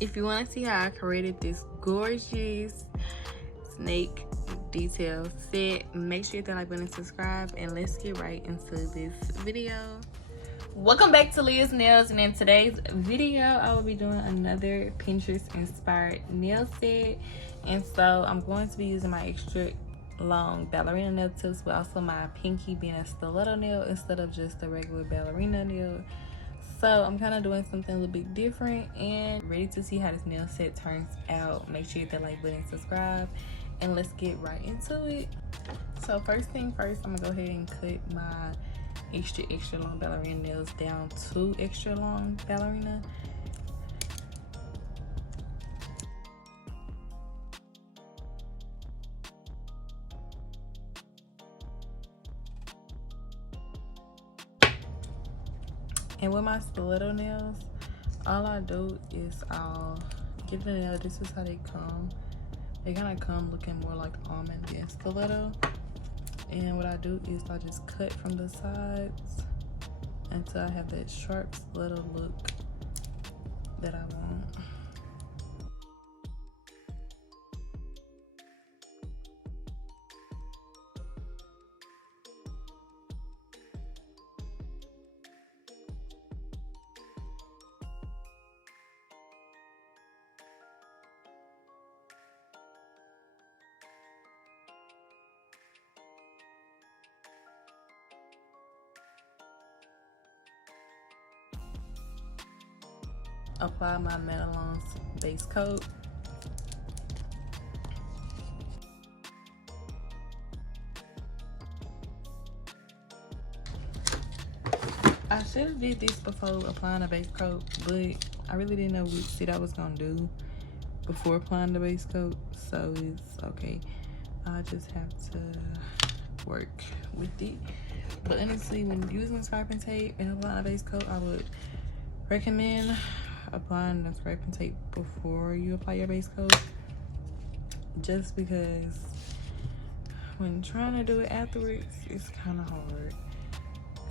If you want to see how I created this gorgeous snake detail set, make sure you hit that like button and subscribe, and let's get right into this video. Welcome back to Liyahs Nails, and in today's video I will be doing another Pinterest inspired nail set. And so I'm going to be using my extra long ballerina nail tips, but also my pinky being a stiletto nail instead of just a regular ballerina nail. So I'm kind of doing something a little bit different, and ready to see how this nail set turns out. Make sure you hit that like button and subscribe, and let's get right into it. So first thing first, I'm gonna go ahead and cut my extra long ballerina nails down to extra long ballerina. And with my stiletto nails, all I do is I'll get the nail. This is how they come. They kind of come looking more like almond than stiletto. And what I do is I just cut from the sides until I have that sharp stiletto look that I want. Apply my Modelones base coat. I should have did this before applying the base coat, but I really didn't know which set I was gonna do before applying the base coat, so it's okay. I just have to work with it. But honestly, when using scraping tape and applying a base coat, I would recommend applying the scraping tape before you apply your base coat, just because when trying to do it afterwards, it's kind of hard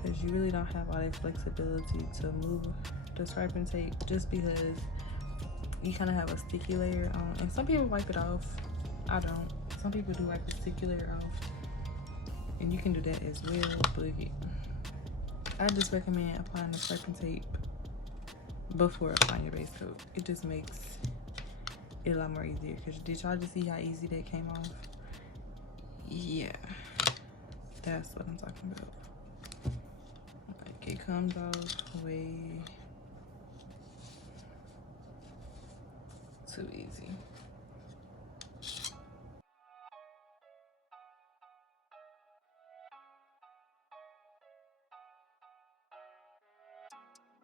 because you really don't have all that flexibility to move the scraping tape, just because you kind of have a sticky layer on. And some people wipe it off. I don't. Some people do wipe the sticky layer off, and you can do that as well, but I just recommend applying the scraping tape before applying your base coat. It just makes it a lot more easier. Because did y'all just see how easy that came off? Yeah, that's what I'm talking about. Like, it comes off way too easy.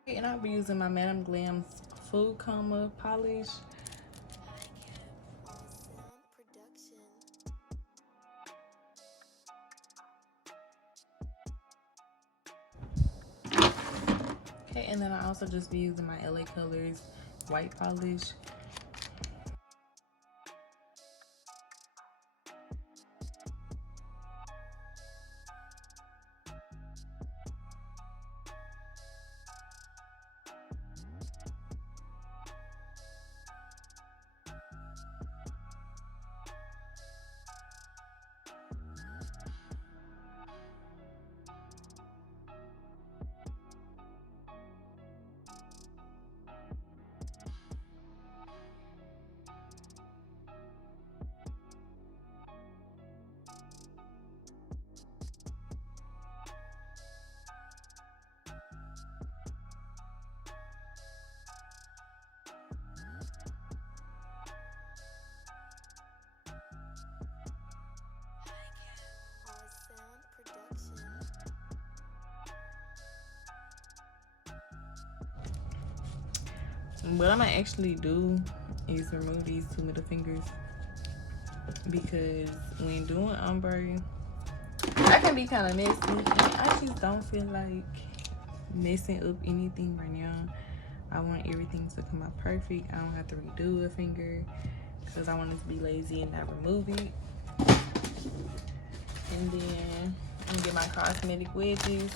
And I'll be using my Glam's Full Coma polish. Okay, and then I also just be using my LA Colors white polish. What I'm gonna actually do is remove these two middle fingers, because when doing ombre, I can be kind of messy, and I just don't feel like messing up anything right now. I want everything to come out perfect. I don't have to redo a finger because I want it to be lazy and not remove it. And then I'm gonna get my cosmetic wedges.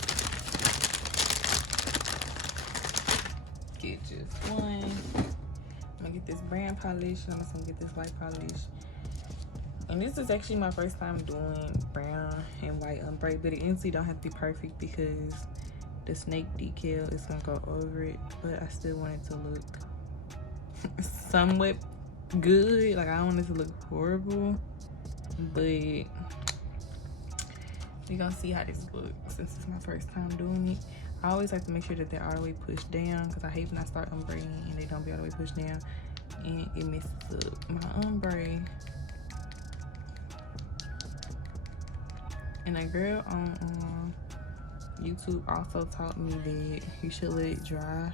Get just one. I'm gonna get get this brand polish, and I'm just gonna get this white polish. And this is actually my first time doing brown and white ombre, but it honestly don't have to be perfect because the snake decal is gonna go over it, but I still want it to look somewhat good. Like, I don't want it to look horrible, but we gonna see how this looks since it's my first time doing it. I always like to make sure that they're all the way pushed down because I hate when I start ombre and they don't be all the way pushed down and it messes up my ombre. And a girl on YouTube also taught me that you should let it dry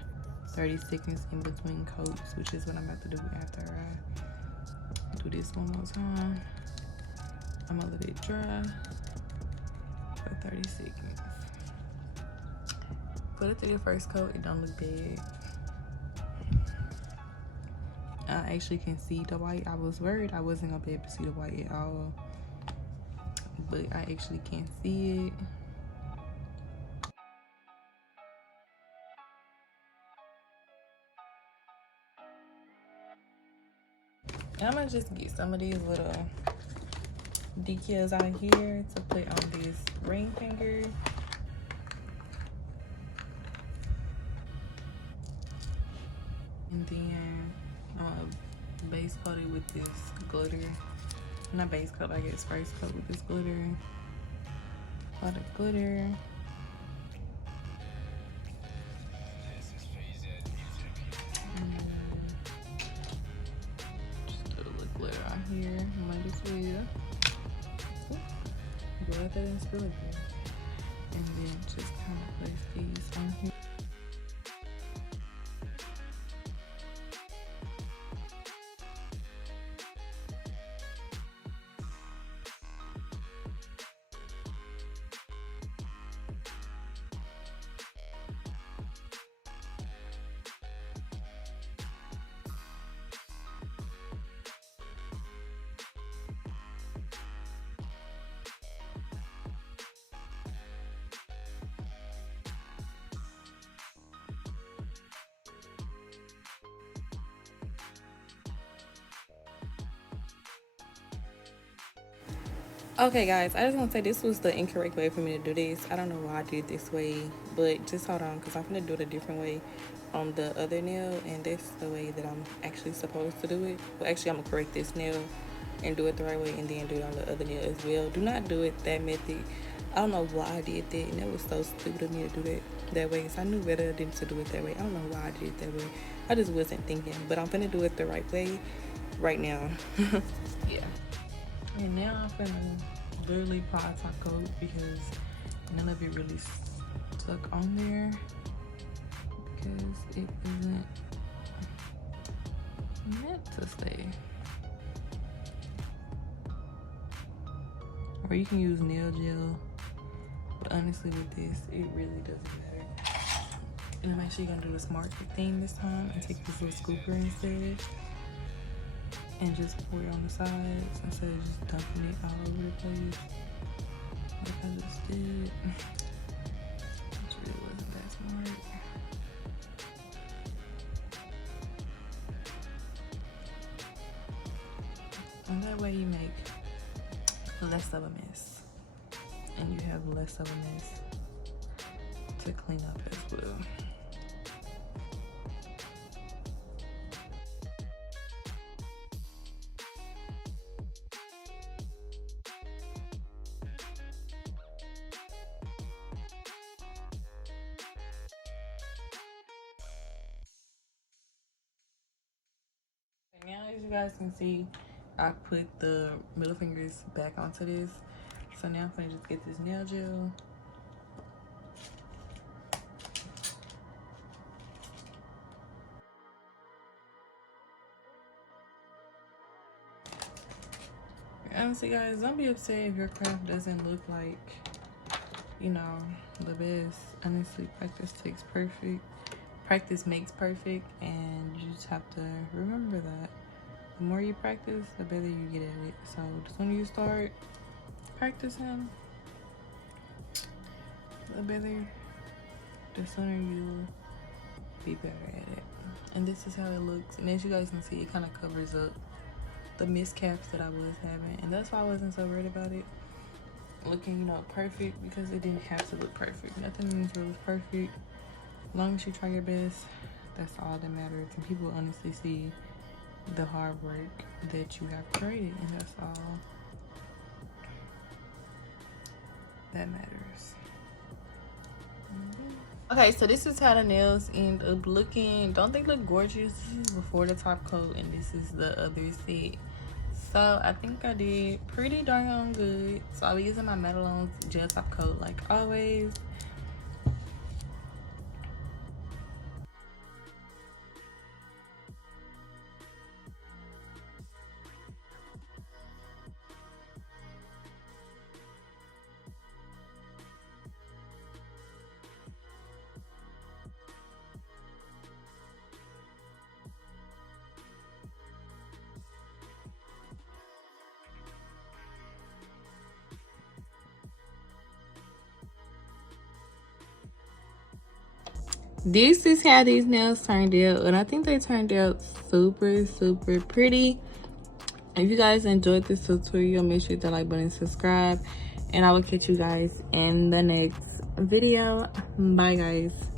30 seconds in between coats, which is what I'm about to do after I do this one more time. I'm gonna let it dry for 30 seconds. Put it through your first coat, it don't look bad. I actually can see the white. I was worried I wasn't gonna be able to see the white at all, but I actually can see it. And I'm gonna just get some of these little decals out of here to put on this ring finger. And then base coat it with this glitter. Not base coat, I guess first coat with this glitter. A lot of glitter. Just a little glitter on here. Might as well. Go ahead and spill it here. And then just kind of place these on here. Okay guys, I just want to say this was the incorrect way for me to do this. I don't know why I did it this way, but just hold on because I'm going to do it a different way on the other nail, and that's the way that I'm actually supposed to do it. Well, actually I'm going to correct this nail and do it the right way and then do it on the other nail as well. Do not do it that method. I don't know why I did that, and that was so stupid of me to do that way because I knew better than to do it that way. I don't know why I did it that way. I just wasn't thinking, but I'm going to do it the right way right now. Yeah. And now I'm gonna literally apply top coat because none of it really stuck on there because it isn't meant to stay. Or you can use nail gel, but honestly with this, it really doesn't matter. And I'm actually gonna do the smart thing this time and take this little scooper instead. And just pour it on the sides instead of just dumping it all over the place like I just did. Which really wasn't that smart. And that way you make less of a mess. And you have less of a mess to clean up as well. Now, as you guys can see, I put the middle fingers back onto this. So now I'm gonna just get this nail gel. Honestly, guys, don't be upset if your craft doesn't look like, you know, the best. Honestly, practice takes perfect. Practice makes perfect, and you just have to remember that. The more you practice, the better you get at it. So just when you start practicing, the better, the sooner you be better at it. And this is how it looks. And as you guys can see, it kind of covers up the miscaps that I was having. And that's why I wasn't so worried about it looking, you know, perfect, because it didn't have to look perfect. Nothing in this real is perfect. As long as you try your best, that's all that matters. And people honestly see the hard work that you have created, and that's all that matters. Okay, so this is how the nails end up looking. Don't they look gorgeous? This is before the top coat, and this is the other set. So I think I did pretty darn good. So I'll be using my Modelones Gel top coat like always. This is how these nails turned out, and I think they turned out super pretty. If you guys enjoyed this tutorial, make sure to hit that like button and subscribe, and I will catch you guys in the next video. Bye guys.